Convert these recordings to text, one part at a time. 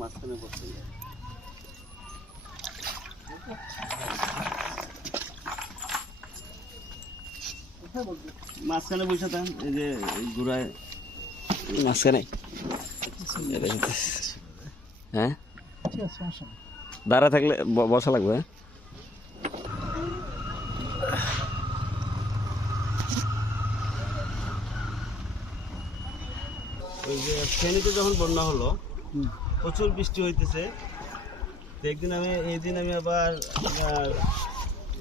মাঝখানে বসে মাঝখানে বসে থাক, এই যে ঘোড়ায় মাঝখানে। হ্যাঁ দাঁড়া থাকলে বসা লাগবে। ওই যে ফেনীতে যখন বন্যা হলো, প্রচুর বৃষ্টি হইতেছে, একদিন এই দিন আমি আবার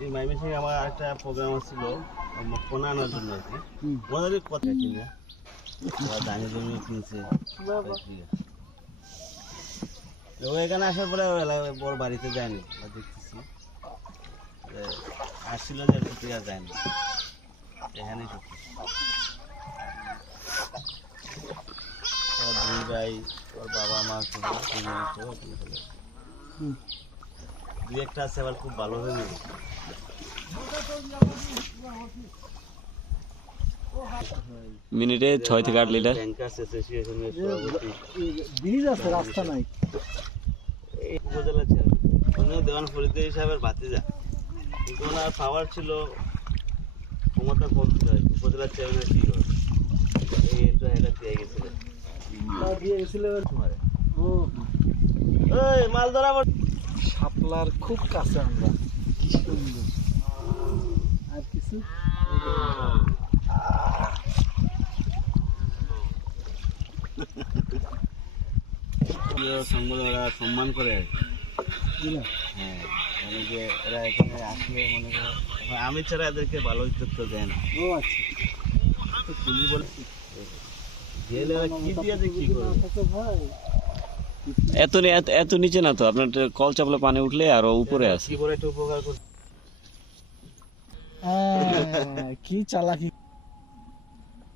এই ময়মনসিংহে আমার একটা প্রোগ্রাম ছিল পোনা আনার জন্য আর কি। ওনাদের কথা কিনা ধানের জমি কিনছে, ও এখানে আসার পরে বড় বাড়িতে যায়নি, দেখতেছি আসছিল যে থেকে আর যায়নি, এখানেই সব দুই ভাই, ওর বাবা মা দুই একটা আছে আবার খুব ভালো হয়ে গেছে। মিনিটে 6 থেকে 8 লিটার ব্রিজ আছে, রাস্তা নাই। এই উপজেলা চেয়ারম্যান দেওয়ান ফরিদ সাহেবের ভাতিজা, কিন্তু ওনার পাওয়ার ছিল, ক্ষমতা কম ছিল, উপজেলা চেয়ারম্যান কি করে এইটা এটা দিয়ে গেছিলেন। মাল ধরা শাপলার খুব কাছে আমরা, কি সুন্দর। আর কিছু সম্মান করে, হ্যাঁ, মানে যে এরা এখানে আসলে মনে করো আমি ছাড়া এদেরকে ভালো ইজ্জত তো দেয় না। ও আচ্ছা, তুমি বলে গেলে কি দিয়ে কি করবে ভাই? এত নিচে না তো, আপনার কল চাপলে পানি উঠলে আরো উপরে আছে। কি বলে একটা উপকার করছে, কি চালাকি।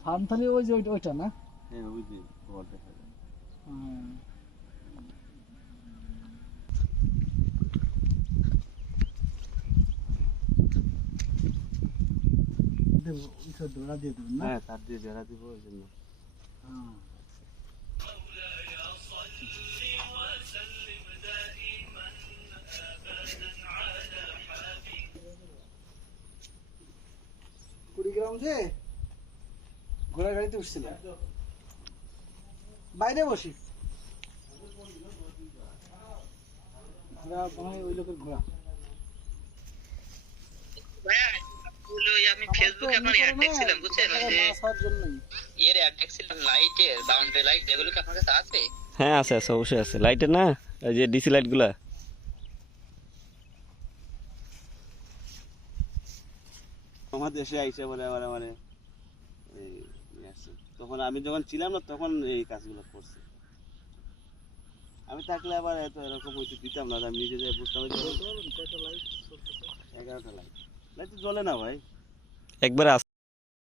ফার্মথালি ওই যে ওইটা না? হ্যাঁ ওই যে তোমার দেখা যায়। ডোরা দিয়ে দেবেন না? হ্যাঁ তার দিয়ে বেড়া দিব ওই জন্য। কুড়িগ্রাম যে ঘোড়া গাড়িতে উঠছিলাম, বাইরে বসি, ঘোড়া ওই লোকের ঘোড়া। আমি ফেসবুকে আপনার অ্যাড দেখছিলাম, বুঝছেন? ওই যে এর অ্যাড দেখছিলাম, লাইটের বাউন্ডারি লাইট, এগুলো কি আপনার কাছে আছে? হ্যাঁ আছে আছে, অবশ্যই আছে। লাইটের না, এই যে ডিসি লাইট গুলা। আমার দেশে আইসা বলে আমার মানে তখন আমি যখন ছিলাম না তখন এই কাজগুলো করছে। আমি থাকলে আবার এত এরকম হইতে দিতাম না, আমি নিজে বুঝতাম। 11টা লাইট, লাইট তো জ্বলে না ভাই, একবারে